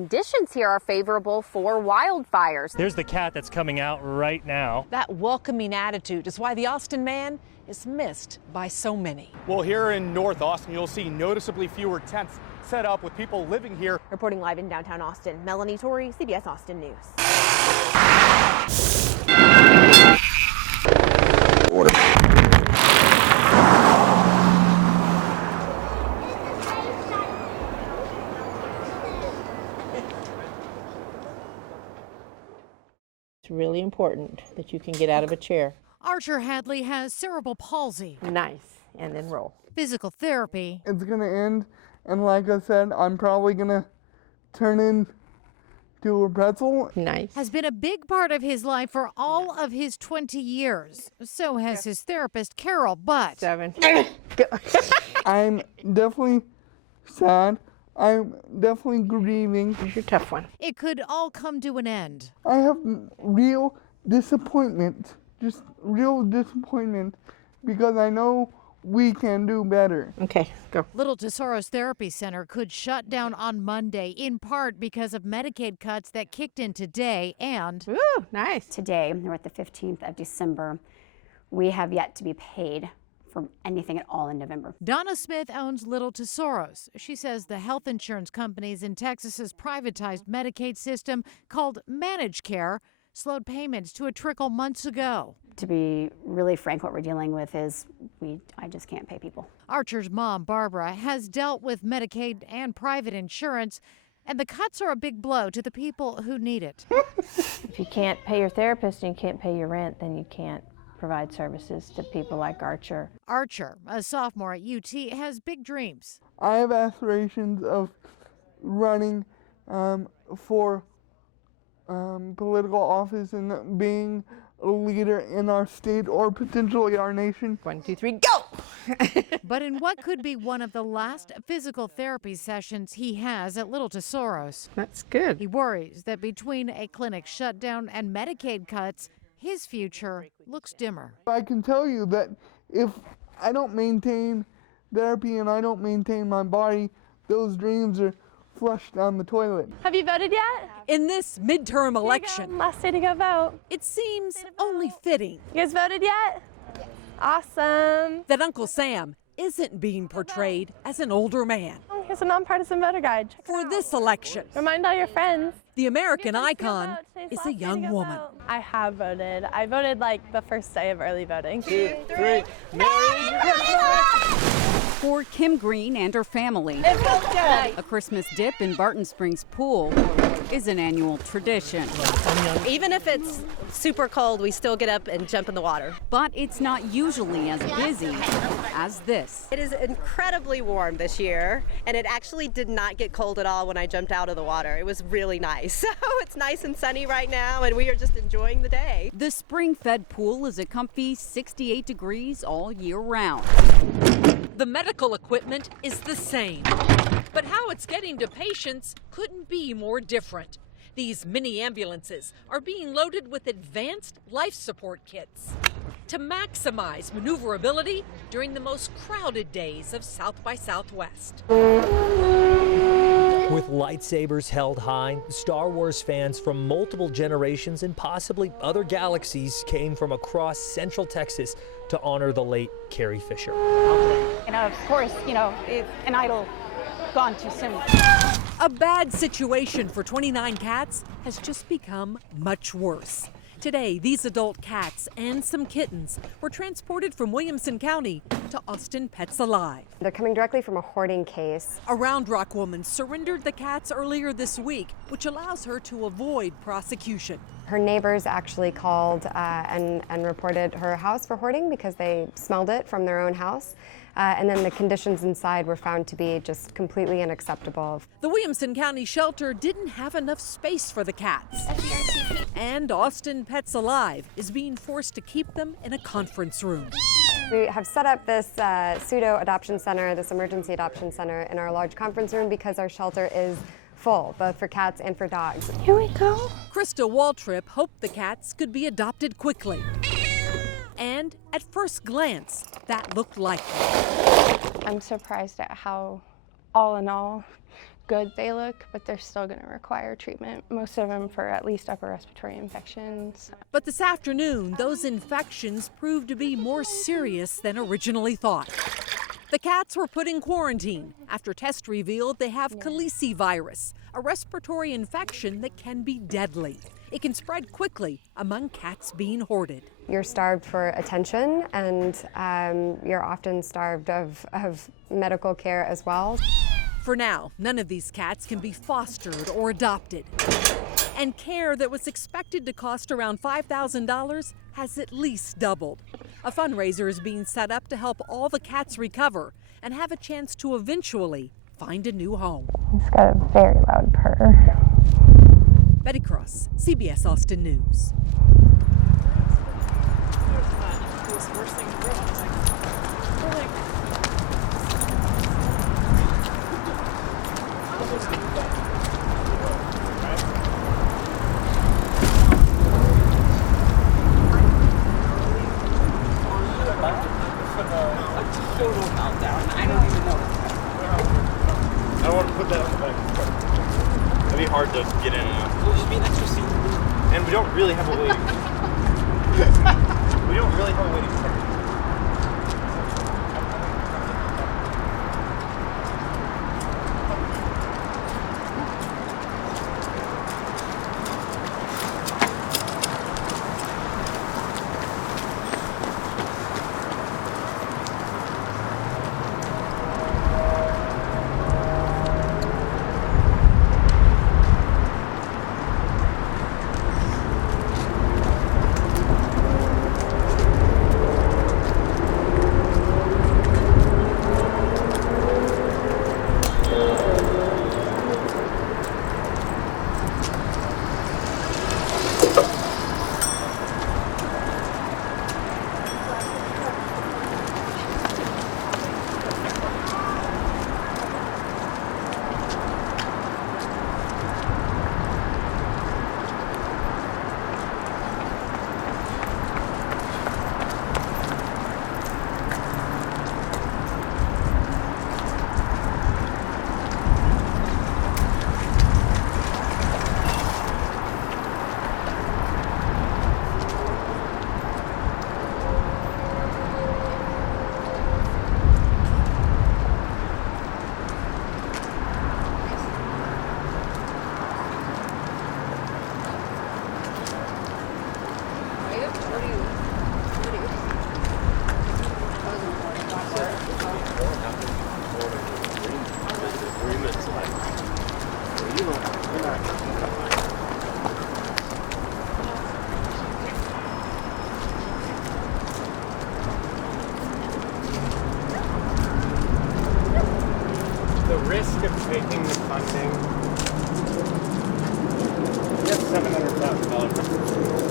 conditions here are favorable for wildfires. There's the cat that's coming out right now. That welcoming attitude is why the Austin man is missed by so many. Well, here in North Austin, you'll see noticeably fewer tents set up with people living here. Reporting live in downtown Austin, Melanie Torrey, CBS Austin News. Order. It's really important that you can get out of a chair. Archer Hadley has cerebral palsy. Nice, and then roll. Physical therapy. It's gonna end, and like I said, I'm probably gonna turn into a pretzel. Nice. Has been a big part of his life for all of his 20 years. So has his therapist, Carol, but 7. I'm definitely sad. I'm definitely grieving. Here's your tough one. it could all come to an end. I have real disappointment, just real disappointment, because I know we can do better. Okay, go. Little Tesoro's Therapy Center could shut down on Monday, in part because of Medicaid cuts that kicked in today and... Ooh, nice. Today, we're at the 15th of December. We have yet to be paid for anything at all in November. Donna Smith owns Little Tesoro's. She says the health insurance companies in Texas's privatized Medicaid system called Managed Care slowed payments to a trickle months ago. To be really frank, what we're dealing with is I just can't pay people. Archer's mom, Barbara, has dealt with Medicaid and private insurance, and the cuts are a big blow to the people who need it. If you can't pay your therapist and you can't pay your rent, then you can't provide services to people like Archer. Archer, a sophomore at UT, has big dreams. I have aspirations of running for political office and being a leader in our state or potentially our nation. 1, 2, 3, go! But in what could be one of the last physical therapy sessions he has at Little Tesoro's. That's good. He worries that between a clinic shutdown and Medicaid cuts, his future looks dimmer. I can tell you that if I don't maintain therapy and I don't maintain my body, those dreams are flushed down the toilet. Have you voted yet? In this midterm election, Last day to go vote. it seems only fitting You guys voted yet? Awesome. that Uncle Sam isn't being portrayed as an older man. Here's a nonpartisan voter guide. Check it For out. this election, Remind all your friends. the American Go icon vote. Today's is last a day to young go woman. vote. I have voted. I voted like the first day of early voting. 2, 3, For Kim Green and her family, a Christmas dip in Barton Springs Pool is an annual tradition. Even if it's super cold, we still get up and jump in the water. But it's not usually as busy as this. It is incredibly warm this year, and it actually did not get cold at all when I jumped out of the water. It was really nice. So it's nice and sunny right now, and we are just enjoying the day. The spring-fed pool is a comfy 68 degrees all year round. The medical equipment is the same, but how it's getting to patients couldn't be more different. These mini ambulances are being loaded with advanced life support kits to maximize maneuverability during the most crowded days of South by Southwest. With lightsabers held high, Star Wars fans from multiple generations and possibly other galaxies came from across Central Texas to honor the late Carrie Fisher. And of course, it's an idol gone too soon. A bad situation for 29 cats has just become much worse. Today, these adult cats and some kittens were transported from Williamson County to Austin Pets Alive. They're coming directly from a hoarding case. A Round Rock woman surrendered the cats earlier this week, which allows her to avoid prosecution. Her neighbors actually called and reported her house for hoarding because they smelled it from their own house. And then the conditions inside were found to be just completely unacceptable. The Williamson County shelter didn't have enough space for the cats. And Austin Pets Alive is being forced to keep them in a conference room. We have set up this pseudo adoption center, this emergency adoption center in our large conference room because our shelter is full, both for cats and for dogs. Here we go. Krista Waltrip hoped the cats could be adopted quickly. And at first glance, that looked likely. I'm surprised at how, all in all, good they look, but they're still going to require treatment, most of them for at least upper respiratory infections. But this afternoon, those infections proved to be more serious than originally thought. The cats were put in quarantine after tests revealed they have calicivirus, a respiratory infection that can be deadly. It can spread quickly among cats being hoarded. You're starved for attention, and you're often starved of medical care as well. For now, none of these cats can be fostered or adopted. And care that was expected to cost around $5,000 has at least doubled. A fundraiser is being set up to help all the cats recover and have a chance to eventually find a new home. He's got a very loud purr. Betty Cross, CBS Austin News. I don't want to put that on the back. It'd be hard to get in and out. It'll just be an extra seat. And we don't really have a waiting. We don't really have a waiting time. The risk of taking the funding, we have $700,000.